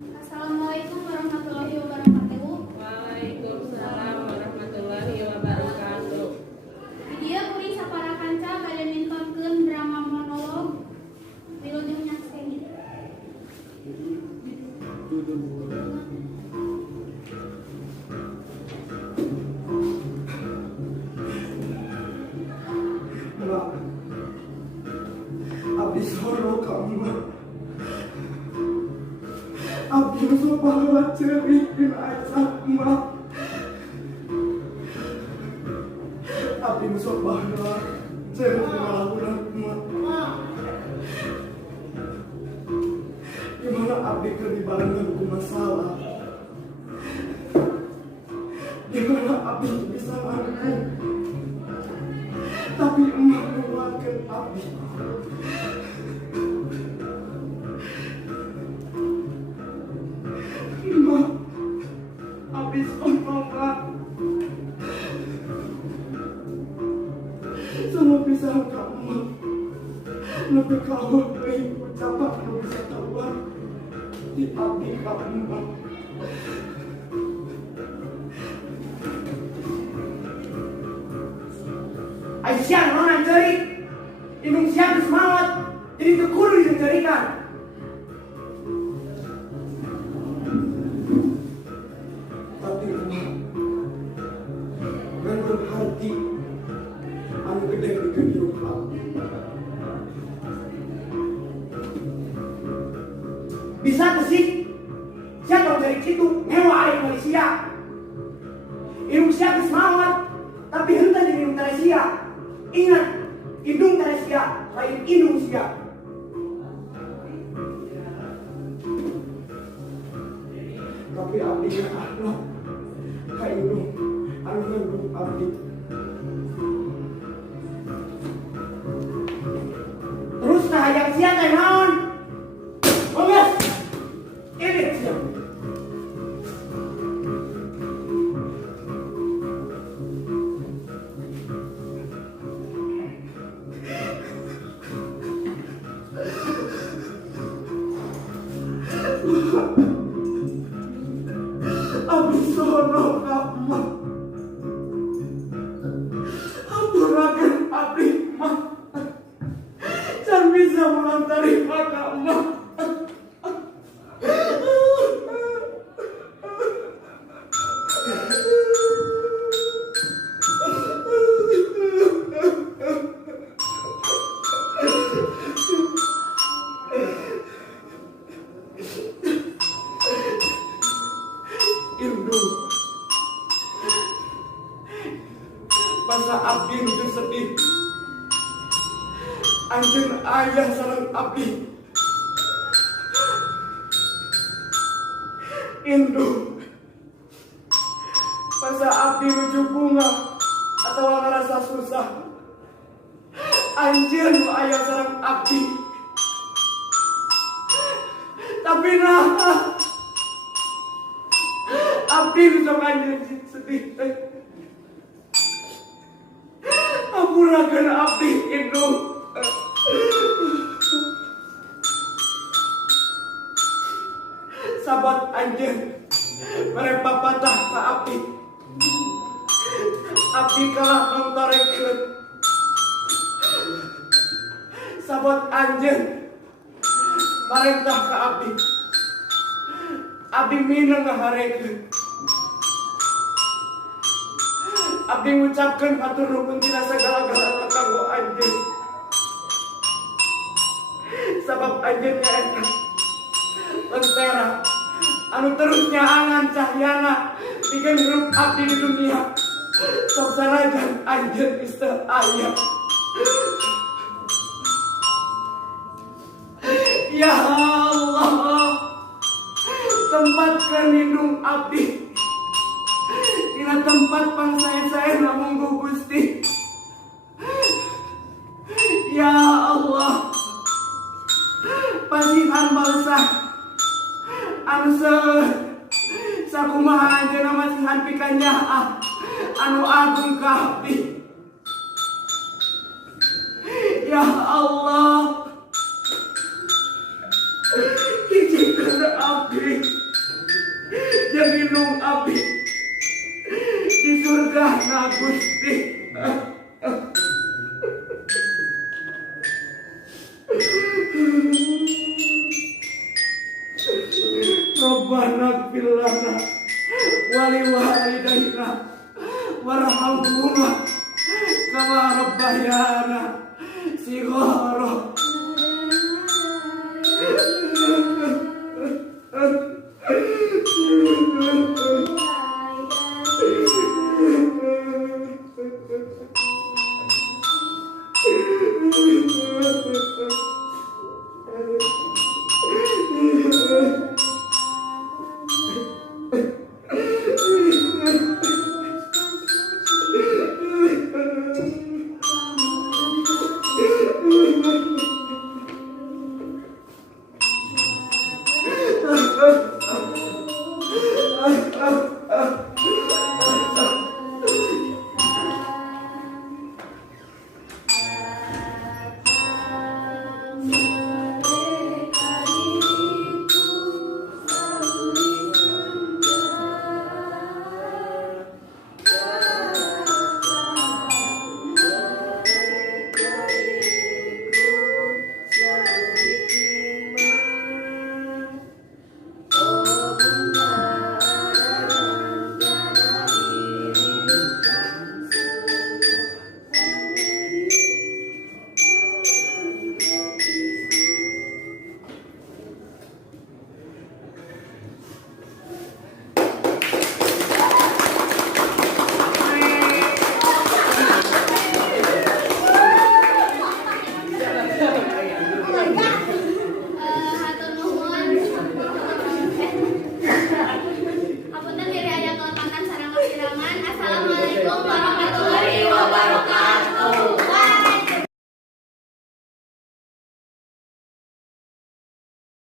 Assalamualaikum warahmatullahi wabarakatuh. Waalaikumsalam warahmatullahi wabarakatuh. Dia kuring sapara kanca bade mintonkeun drama monolog wilujeng nyakseni. Abdi soro kamu. Abdi nusu pahala ceurik dina aisyah emak. Abdi nusu pahala ceurik dina lagunan emak. Gimana abdi keur dibarengan ku masalah? Gimana abdi bisa nanggung? Tapi emak menguatkan abdi. Emak, abdi sombong, Mak. Sama pisah ka emak. Lebih kau baik ucapan yang bisa keluar di abdi ka emak. Aisyah nona cerik, Indung siang semangat, jadi kekudu dicerikan. Tapi emak ngandung hati anu gede di hidup abdi. Bisa kesik, siapa dari situ mewah air Malaysia. Indung siang semangat, tapi hentai di Indung Malaysia. Ingat, Indung Malaysia lain Indung siang. Tapi abdi nya akhlak ka indung anu ngandung abdi. Terus hayang siang teh naon? Bos, ini siang. Abdi sono ka emak. Hampurakeun abdi emak. Can bisa mulang tarima ka emak. Indung, masa abdi nu sedih. Anjeun ayah sareng abdi. Indung, masa abdi nuju bunga atau ngerasa susah. Anjeun nu ayah sareng abdi. Tapi nah, abdi bisa anjeun sedih teh. Ampurakeun abdi Indung. Sabat anjeun mere papatah ka abdi. Abdi kalah nongtorekeun. Sabat anjeun marentah ka abdi. Abdi mineng ngaharekeun. Abdi ngucapkeun hatur nuhun tina sagala-galana kanggo anjeun. Sabab anjeun nyaeta lentera anu terus nyaangan cahyana pikeun hirup abdi di dunia. Sok sanajan anjeun geus teu aya. Ya Allah, tempatkeun Indung abdi dina tempat pangsaya-saya namung Gusti. Ya Allah, pasihan balsah anu sakumaha anjeunna masihan pikanyaah anu agung ka abdi. Ya Allah, hiji abdi surga na Gusti. Rabbana fil lana wali walidayna warhamhuma kama rabbayana shighara.